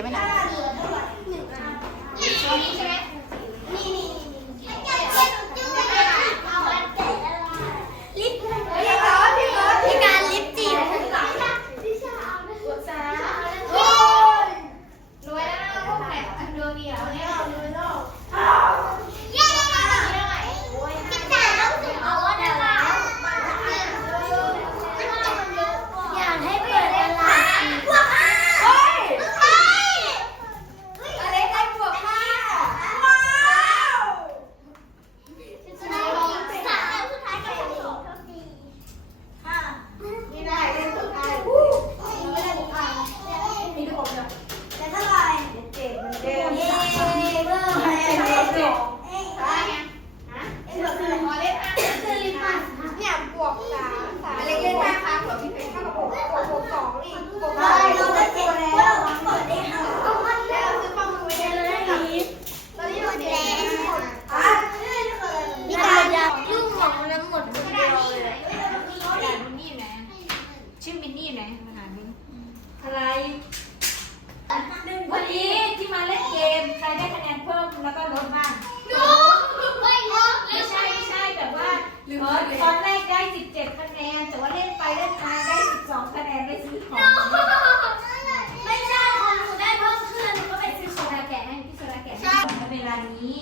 กไว้ไหนหนึ่งอัอนี้ใช่ไหม แต่เท่าไหร่เจ็ดเหมือนเดิมเย้เบอร์เจ็ดเจ็ดเจ็ดเอ้ยตายไงฮะเสือคือพอเล่นห้าคือลิปมันเนี่ยบวกสามสามอะไรเล่นห้าครับบวกพี่เป็นเท่ากับบวกบวกบวกสองอีกบวกเราห้เราได้เจ็ดแล้วเปิดได้ห้าเอามันแล้แล้ววซื้อข้อมือไว้ได้เลยตอนนี้หมเราดเจ็ดแล้วอะนี่การยายุ่งของมันหมดคนกระเดีดาษยวนี่เลไหนยกระดาษมินนี่ไหมชื่อมินนี่ไหมขนาดนี้อะไร วันนี้ที่มาเล่นเกมใครได้คะแนนเพิ่มแล้วก็ลดบ้าง หนูไม่ลดไม่ใช่ไม่ใช่แต่ว่าหรือตอนแรกได้ 17 คะแนน แต่ว่าเล่นไปเล่นมาได้ 12 คะแนนไปซื้อของ ไม่ใช่ของหนูได้เพิ่มขึ้นหนูก็ไปซื้อโซดาแกะให้พี่โซดาแกะให้เวลานี้